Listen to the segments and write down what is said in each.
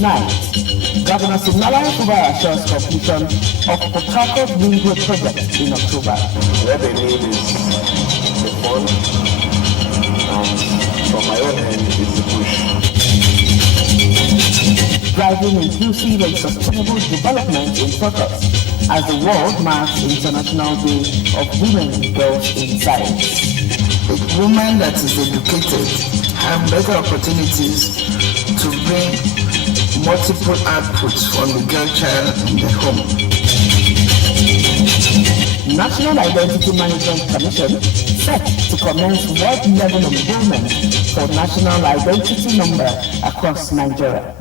tonight. Governor Siminalayi Fubara assures completion of Port Harcourt Ring Road project in October. What they need is the fund, and from my own end is the push. Driving inclusive and sustainable development in focus as the world marks International Day of Women and Girls in Science. A woman that is educated have better opportunities to bring multiple outputs from the girl child in the home. National Identity Management Commission set to commence world level enrollment for national identity number across Nigeria.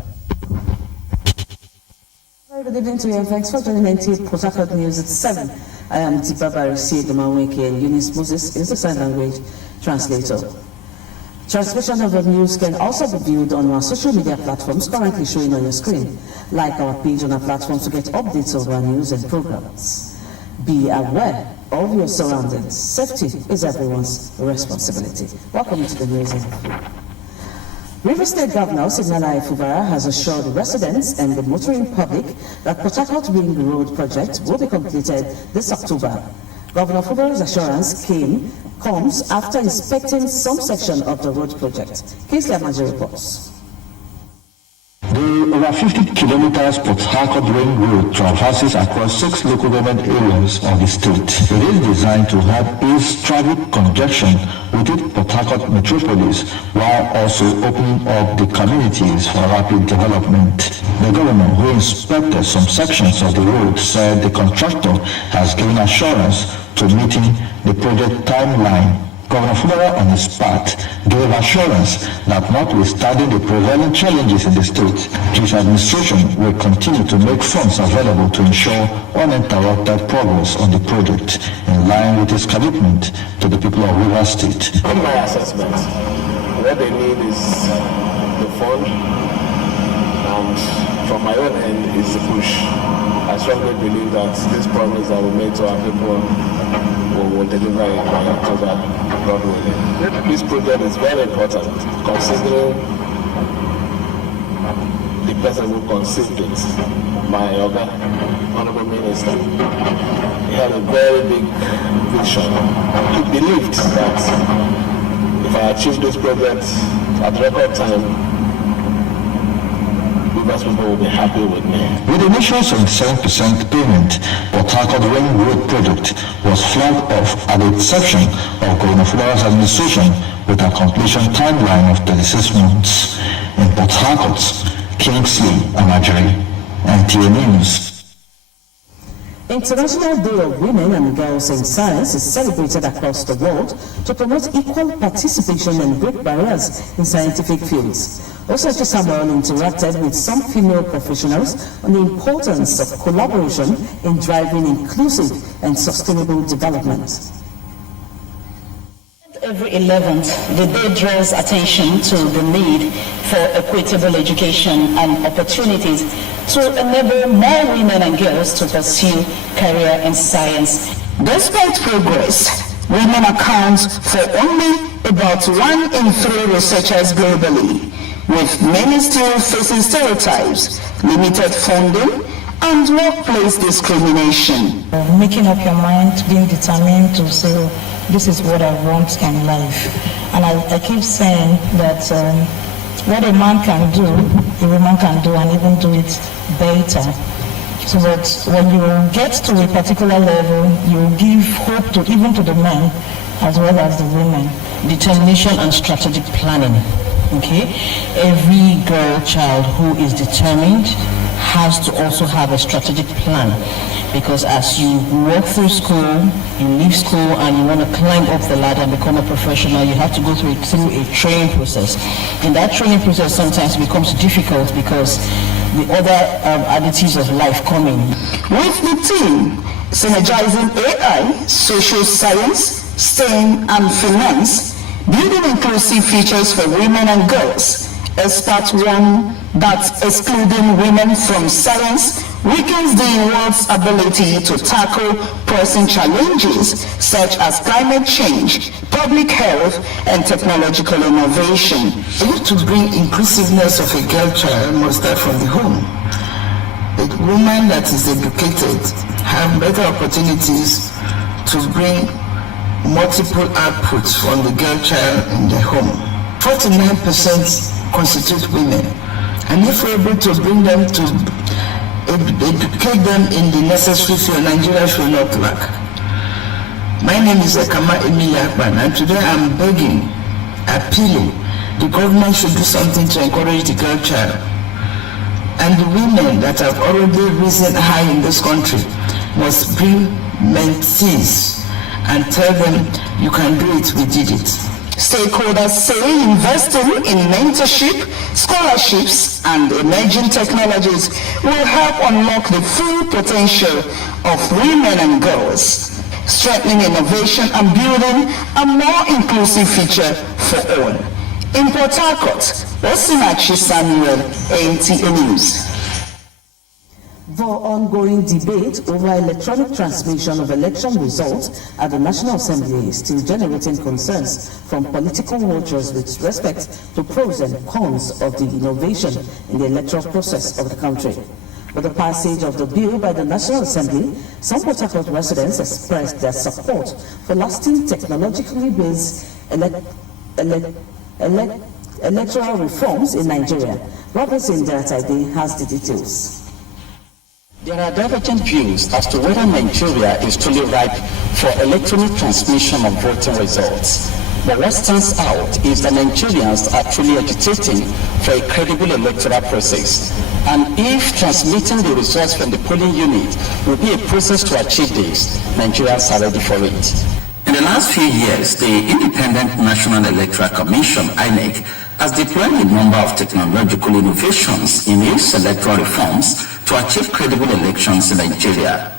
Good evening to you and thanks for joining NTA Port Harcourt News at 7. I am Deepa Barisi Edemaweke and Eunice Moses is the sign language translator. Transmission of the news can also be viewed on our social media platforms currently showing on your screen. Like our page on our platforms to get updates of our news and programs. Be aware of your surroundings. Safety is everyone's responsibility. Welcome to the news. Rivers State Governor Siminalayi Fubara has assured residents and the motoring public that Port Harcourt Ring Road project will be completed this October. Governor Fubara's assurance comes after inspecting some section of the road project. Kingsley Amaji reports. The over 50 kilometers Port Harcourt Ring Road traverses across 6 local government areas of the state. It is designed to help ease traffic congestion within Port Harcourt metropolis while also opening up the communities for rapid development. The governor, who inspected some sections of the road, said the contractor has given assurance to meeting the project timeline. Governor Fubara, on his part, gave assurance that notwithstanding the prevailing challenges in the state, his administration will continue to make funds available to ensure uninterrupted progress on the project, in line with his commitment to the people of Rivers State. In my assessment, what they need is the fund, and from my own end is the push. I strongly believe that this promise that we made to our people will deliver it by October. This project is very important, considering the person who conceived it, my Honorable Minister. He had a very big vision. He believed that if I achieve this project at record time, people will be happy with me. With the initial 77% payment, Port Harcourt Ring Road project was flagged off at the inception of Governor Fubara's administration with a completion timeline of 36 months. In Port Harcourt, Kingsley Amaji, NTA News. International Day of Women and Girls in Science is celebrated across the world to promote equal participation and break barriers in scientific fields. Osage Samuel interacted with some female professionals on the importance of collaboration in driving inclusive and sustainable development. Every 11th, the day draws attention to the need for equitable education and opportunities to enable more women and girls to pursue career in science. Despite progress, women account for only about 1 in 3 researchers globally, with many still facing stereotypes, limited funding, and workplace discrimination. Making up your mind, being determined to say, this is what I want in life. And I keep saying that what a man can do, a woman can do, and even do it better. So that when you get to a particular level, you give hope to even to the men as well as the women. Determination and strategic planning. Okay, every girl child who is determined has to also have a strategic plan, because as you walk through school, you leave school and you want to climb up the ladder and become a professional, you have to go through a training process. And that training process sometimes becomes difficult because the other additives of life come in. With the team synergizing AI, social science, STEM and finance, building inclusive futures for women and girls, Expert 1 that excluding women from science weakens the world's ability to tackle pressing challenges such as climate change, public health, and technological innovation. To bring inclusiveness of a girl child must start from the home. A woman that is educated have better opportunities to bring multiple outputs from the girl child in the home. 49% constitute women, and if we're able to bring them to educate them in the necessary field, Nigeria should not lack. My name is Ekama Emilia Akpan, and today I'm begging, appealing, the government should do something to encourage the girl child. And the women that have already risen high in this country must bring mentees and tell them, you can do it, we did it. Stakeholders say investing in mentorship, scholarships, and emerging technologies will help unlock the full potential of women and girls, strengthening innovation and building a more inclusive future for all. In Port Harcourt, Osinachi Samuel, NTA News. The ongoing debate over electronic transmission of election results at the National Assembly is still generating concerns from political watchers with respect to pros and cons of the innovation in the electoral process of the country. With the passage of the bill by the National Assembly, some Port Harcourt residents expressed their support for lasting technologically based electoral reforms in Nigeria. Robert Sindataide has the details. There are divergent views as to whether Nigeria is truly ripe for electronic transmission of voting results. But what stands out is that Nigerians are truly agitating for a credible electoral process. And if transmitting the results from the polling unit will be a process to achieve this, Nigerians are ready for it. In the last few years, the Independent National Electoral Commission, INEC, has deployed a number of technological innovations in its electoral reforms to achieve credible elections in Nigeria.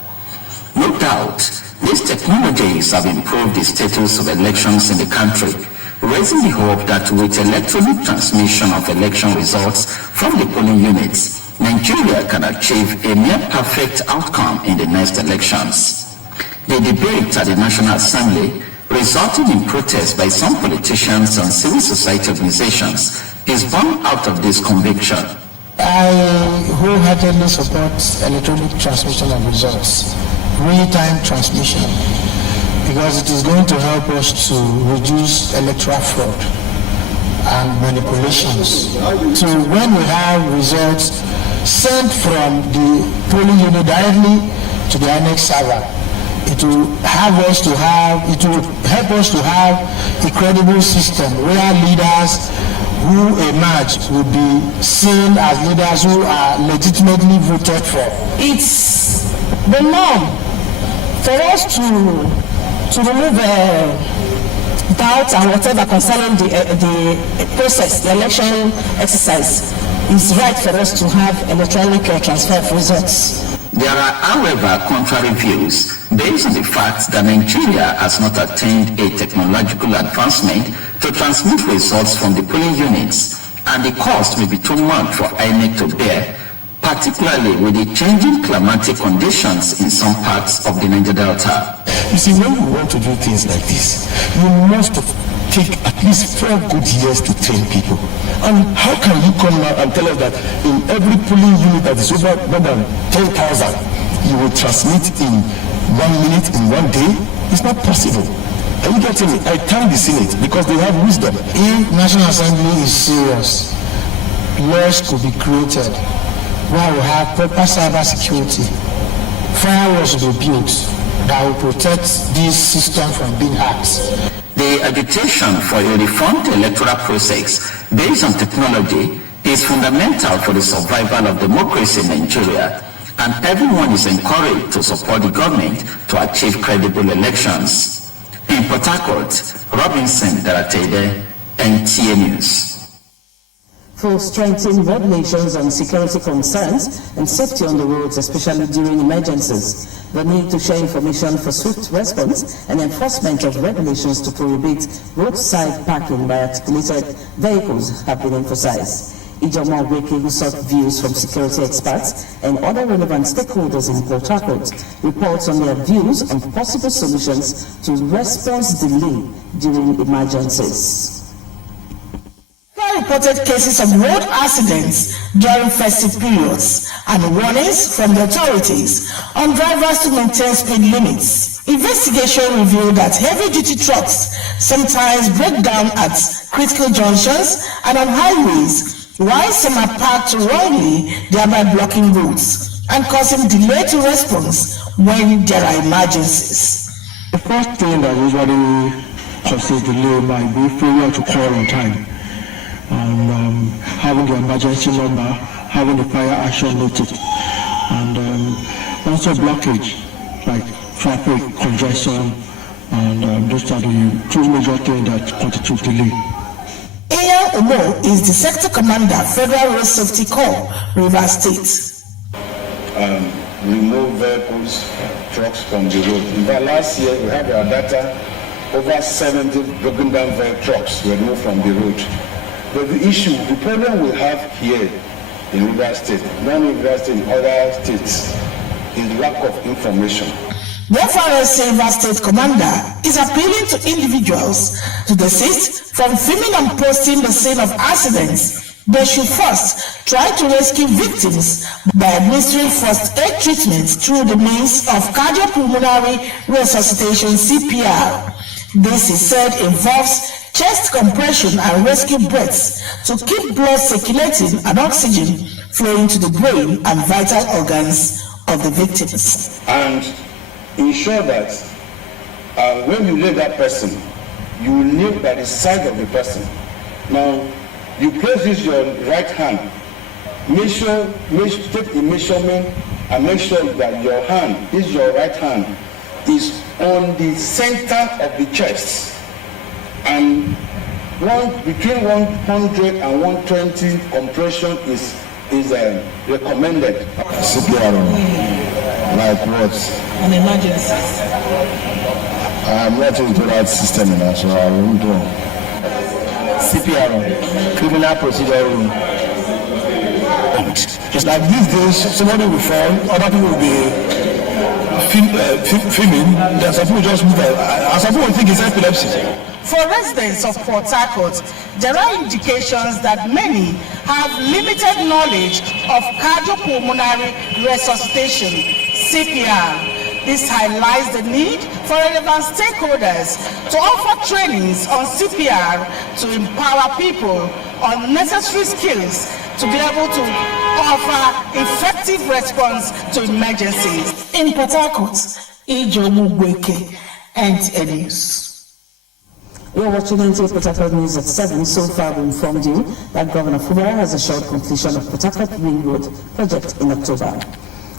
No doubt, these technologies have improved the status of elections in the country, raising the hope that with electronic transmission of election results from the polling units, Nigeria can achieve a near perfect outcome in the next elections. The debate at the National Assembly, resulting in protests by some politicians and civil society organizations, is born out of this conviction. I wholeheartedly support electronic transmission of results, real-time transmission, because it is going to help us to reduce electoral fraud and manipulations. So when we have results sent from the polling unit directly to the INEC server, it will help us to have a credible system where leaders who emerge will be seen as leaders who are legitimately voted for. It's the norm for us to remove doubt and whatever concerning the process, the election exercise. It's right for us to have electronic transfer of results. There are, however, contrary views based on the fact that Nigeria has not attained a technological advancement to transmit results from the polling units, and the cost may be too much for INEC to bear, particularly with the changing climatic conditions in some parts of the Niger Delta. You see, when you want to do things like this, you must take at least 4 good years to train people. And how can you come now and tell us that in every polling unit that is over more than 10,000, you will transmit in 1 minute, in 1 day? It's not possible. Are you getting me? I thank the Senate because they have wisdom. If National Assembly is serious, laws could be created where we have proper cyber security. Firewalls will be built that will protect this system from being hacked. The agitation for a reformed electoral process based on technology is fundamental for the survival of democracy in Nigeria, and everyone is encouraged to support the government to achieve credible elections. In Port Harcourt, Robinson Daratede, NTA News. For strengthening regulations on security concerns and safety on the roads, especially during emergencies, the need to share information for swift response and enforcement of regulations to prohibit roadside parking by articulated vehicles have been emphasized. Ijeoma Ogweke, who sought views from security experts and other relevant stakeholders in Port Harcourt, reports on their views on possible solutions to response delay during emergencies. Reported cases of road accidents during festive periods and warnings from the authorities on drivers to maintain speed limits. Investigation revealed that heavy-duty trucks sometimes break down at critical junctions and on highways, while some are parked wrongly, thereby blocking routes and causing delay to response when there are emergencies. The first thing that usually causes delay might be failure to call on time. And having the emergency number, having the fire action notice, and also blockage, like traffic congestion, and those are the two major things that constitute delay. Ian Umo is the Sector Commander, Federal Road Safety Corps, Rivers State. Remove vehicles, trucks from the road. In fact, last year we had our data, over 70 broken down trucks were removed from the road. But the problem we have here in Rivers State, not in Rivers State, in other states, is lack of information. The FRSA Rivers State Commander is appealing to individuals to desist from filming and posting the scene of accidents. They should first try to rescue victims by administering first aid treatment through the means of cardiopulmonary resuscitation (CPR). This is said involves chest compression and rescue breaths to keep blood circulating and oxygen flowing to the brain and vital organs of the victims. And ensure that when you lay that person, you will kneel by the side of the person. Now, you place this your right hand. Take the measurement and make sure that your hand, this your right hand, is on the center of the chest. And between 100 and 120 compression is recommended. CPR, like what? On emergencies. I'm not into that system, so I won't do CPR, criminal procedure room. Just like these days, somebody will fall, other people will be filming, then some people just move and some people think it's epilepsy. For residents of Port Harcourt, there are indications that many have limited knowledge of cardiopulmonary resuscitation, CPR. This highlights the need for relevant stakeholders to offer trainings on CPR to empower people on necessary skills to be able to offer effective response to emergencies. In Port Harcourt, Ijeoma Ogweke, NTA News. You're watching NTA Port Harcourt News at 7. So far, we informed you that Governor Fubara has assured completion of Port Harcourt Ring Road project in October.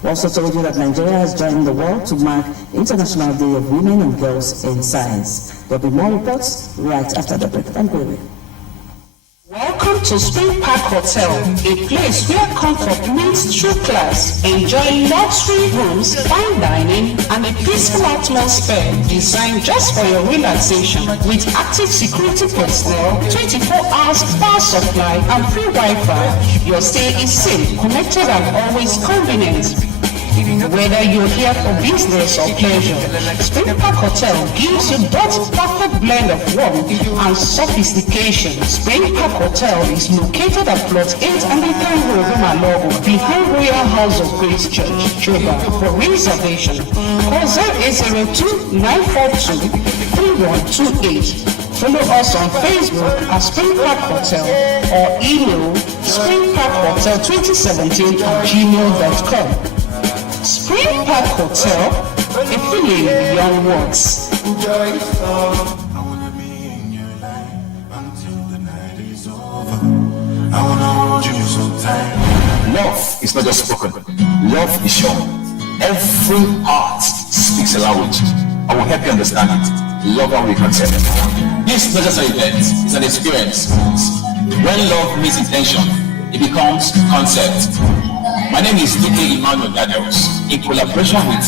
We also told you that Nigeria has joined the world to mark International Day of Women and Girls in Science. There'll be more reports right after the break. Thank you. Welcome to Spring Park Hotel, a place where comfort meets true class. Enjoy luxury rooms, fine dining, and a peaceful atmosphere designed just for your relaxation. With active security personnel, 24 hours power supply, and free Wi-Fi, your stay is safe, connected, and always convenient. Whether you're here for business or pleasure, Spring Park Hotel gives you that perfect blend of warmth and sophistication. Spring Park Hotel is located at Plot 8 Anglican Road, Umalogo, behind Royal House of Grace Church, Choba. For reservation, call 0802-942-3128. Follow us on Facebook at Spring Park Hotel or email springparkhotel2017@gmail.com. Spring Park Hotel, a feeling beyond words. Love is not just spoken, love is shown. Every heart speaks a language. I will help you understand it. Love how we can tell. This is not just an event, it's an experience. When love meets intention, it becomes concept. My name is D.K. Emmanuel Daniels. In collaboration with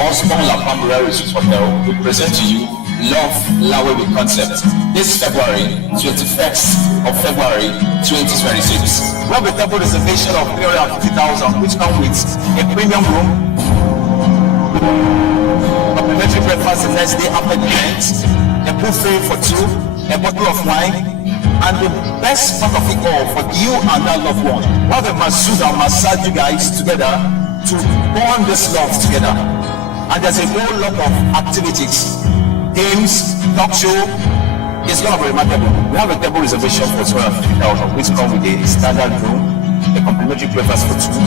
Osborne La Pamela Resort Hotel, we present to you Love Lawewe concept this February, 21st of February 2026. We have a double reservation of 350,000, which comes with a premium room, complimentary breakfast the next day after the event, a buffet for two, a bottle of wine, and the best part of it all for you and that loved one. We have a masseuse and massage you guys together to bond this love together. And there's a whole lot of activities, games, talk show. It's gonna be remarkable. We have a table reservation for 250,000, which comes with a standard room, a complimentary breakfast for two,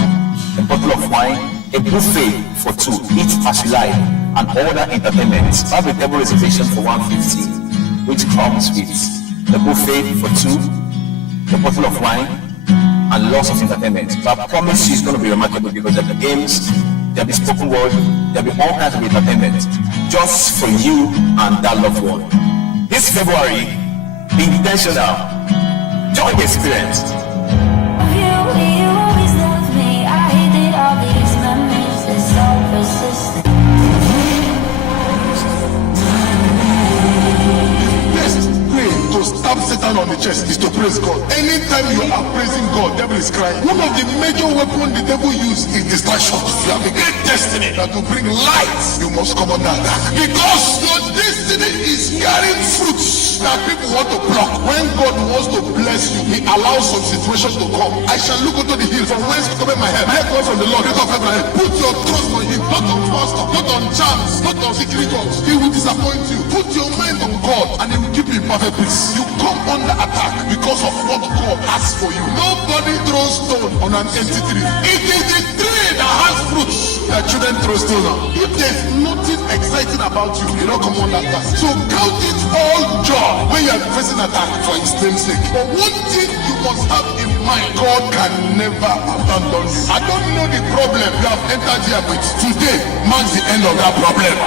a bottle of wine, a buffet for two, eat as you like, and all that entertainment. We have a table reservation for 150, which comes with the buffet for two, a bottle of wine, and lots of entertainment. But I promise you it's going to be remarkable because there'll be games, there'll be spoken word, there'll be all kinds of entertainment just for you and that loved one. This February, be intentional. Join the experience. You always loved me. I did all these memories. It's so persistent. To stab Satan on the chest is to praise God. Anytime you are praising God, devil is crying. One of the major weapons the devil uses is distraction. You have a great destiny that will bring light. You must come on that attack because your destiny is carrying fruits that people want to block. When God wants to bless you, He allows some situations to come. I shall look unto the hills from whence cometh my help. My help comes from the Lord. Put your trust on Him, not on pastor, not on charms, not on secret gods. He will disappoint you. Put your mind on God, and He will keep you in perfect peace. You come under attack because of what God has for you. Nobody throws stone on an empty tree. It is the tree that has fruits that children throw stone on. If there's nothing exciting about you, you don't come under attack. So count it all joy when you are facing attack for His name's sake. But one thing you must have in mind, God can never abandon you. I don't know the problem you have entered here with. Today marks the end of that problem.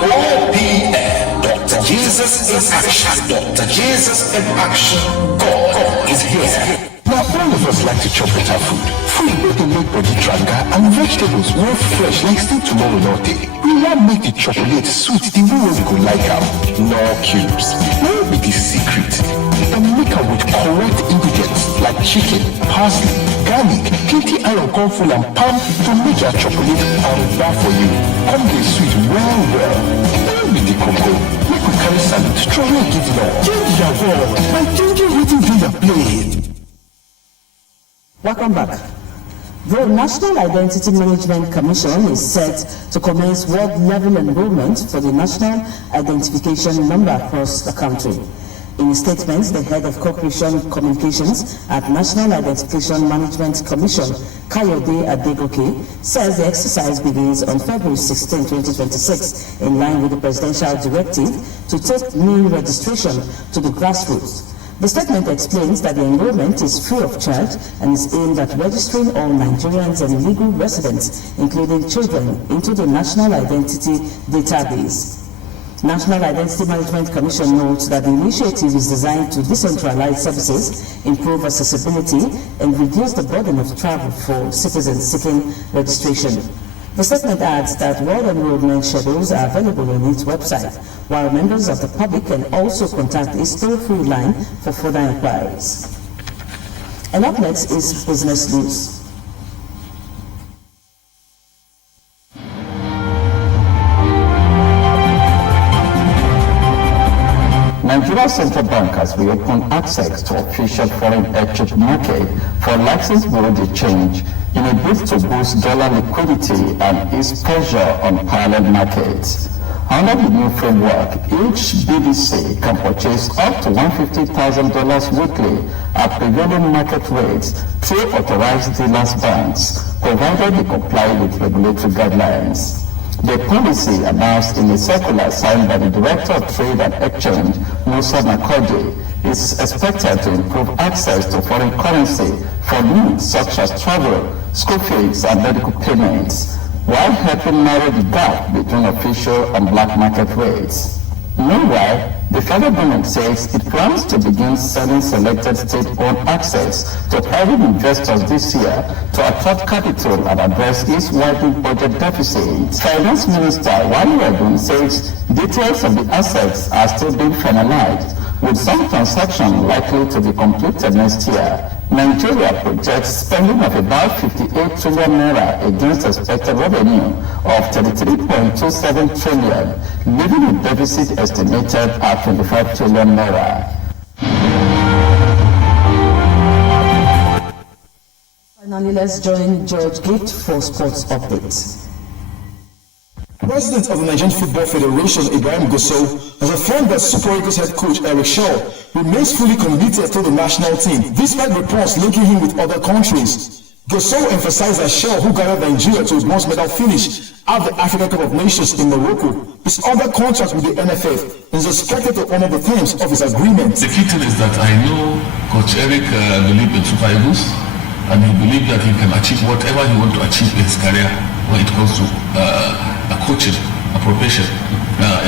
OPM, Dr. Jesus in action. Dr. Jesus in action. God is here. Now, all of us like to chop better food. Food with the make body stronger and vegetables more fresh like still tomorrow not day. We want make the chocolate sweet the way we go like am. No cubes. What be the secret? And make am with correct ingredients like chicken, parsley, garlic, plenty iron full and palm to make your chocolate and bar for you. Come the sweet well. What be the cocoa? Make we carry salad, try and give it all. Change your world by changing waiting to your plate. Welcome back. The National Identity Management Commission is set to commence world-level enrollment for the National Identification Number across the country. In a statement, the head of Corporation Communications at National Identification Management Commission, Kayode Adegoke, says the exercise begins on February 16, 2026, in line with the presidential directive to take new registration to the grassroots. The statement explains that the enrollment is free of charge and is aimed at registering all Nigerians and legal residents, including children, into the National Identity Database. National Identity Management Commission notes that the initiative is designed to decentralize services, improve accessibility, and reduce the burden of travel for citizens seeking registration. The statement adds that world enrollment schedules are available on its website, while members of the public can also contact its toll-free line for further inquiries. And up next is business news. Nigeria Central Bank has reopened access to official foreign exchange market for licensed bureau de change in a bid to boost dollar liquidity and ease pressure on parallel markets. Under the new framework, each BDC can purchase up to $150,000 weekly at prevailing market rates through authorized dealers' banks, provided they comply with regulatory guidelines. The policy, announced in a circular signed by the Director of Trade and Exchange, Musa Makode, is expected to improve access to foreign currency for needs such as travel, school fees, and medical payments, while helping narrow the gap between official and black market rates. Meanwhile, the federal government says it plans to begin selling selected state-owned access to private investors this year to attract capital and address its widening budget deficit. Finance Minister Wale Edun says details of the assets are still being finalized, with some transaction likely to be completed next year. Nigeria projects spending of about 58 trillion naira against expected revenue of 33.27 trillion, leaving a deficit estimated at 25 trillion naira. Finally, let's join George Gift for sports updates. President of the Nigerian Football Federation, Ibrahim Gusau, has affirmed that Super Eagles head coach Eric Shaw remains fully committed to the national team, despite reports linking him with other countries. Gusau emphasized that Shaw, who guided Nigeria to a bronze medal finish at the African Cup of Nations in Morocco, is under contract with the NFF and is expected to honor the terms of his agreement. The key thing is that I know Coach Eric believes in Super Eagles, and he believes that he can achieve whatever he wants to achieve in his career when it comes to coaching, appropriation,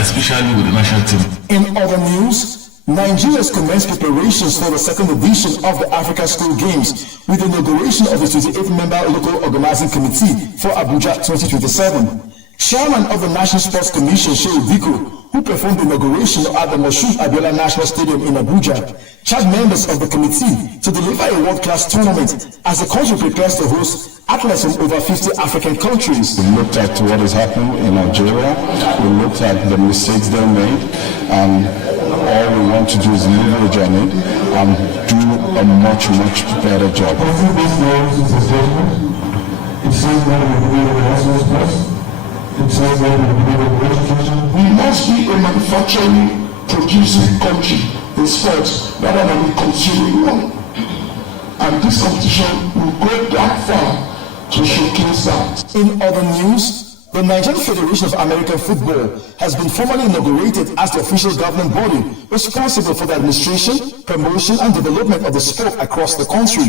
especially with the national team. In other news, Nigeria has commenced preparations for the second edition of the Africa School Games with the inauguration of the 28-member local organizing committee for Abuja 2027. Chairman of the National Sports Commission, Shehu Diko, who performed the inauguration at the Moshood Abiola National Stadium in Abuja, charged members of the committee to deliver a world-class tournament as the country prepares to host athletes from over 50 African countries. We looked at what has happened in Nigeria, we looked at the mistakes they made, and all we want to do is leverage on it and do a much better job. We must be a manufacturing, producing country in sports rather than a consuming one. And this competition will go that far to showcase that. In other news, the Nigerian Federation of American Football has been formally inaugurated as the official governing body responsible for the administration, promotion, and development of the sport across the country.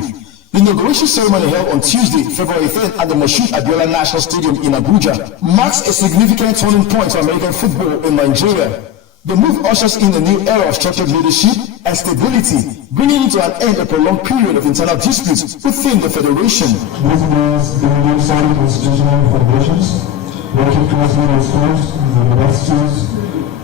The inauguration ceremony held on Tuesday, February 3rd at the Moshood Abiola National Stadium in Abuja marks a significant turning point for American football in Nigeria. The move ushers in a new era of structured leadership and stability, bringing to an end a prolonged period of internal disputes within the federation. This means the new solid institutional foundations, working closely with schools, the universities,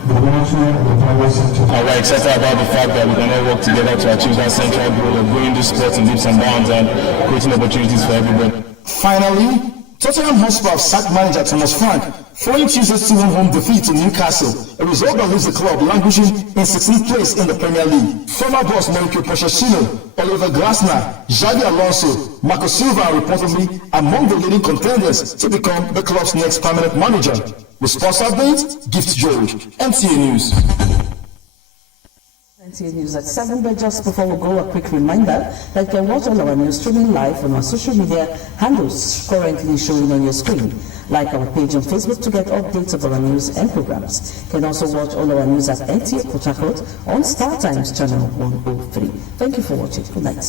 the military, and the private sector. We're excited about the fact that we can all work together to achieve that central goal of growing this sport in leaps and bounds and creating opportunities for everybody. Finally, Tottenham Hotspur sacked manager Thomas Frank following Tuesday's 2-1 home defeat to Newcastle, a result that leaves the club languishing in 16th place in the Premier League. Former boss Mauricio Pochettino, Oliver Glasner, Xabi Alonso, Marco Silva are reportedly among the leading contenders to become the club's next permanent manager. With sports update, Gift George, NTA News. NTA News at 7, but just before we go, a quick reminder that you can watch all our news streaming live on our social media handles currently showing on your screen. Like our page on Facebook to get updates of our news and programs. You can also watch all our news at NTA Port Harcourt on Star Times channel 103. Thank you for watching. Good night.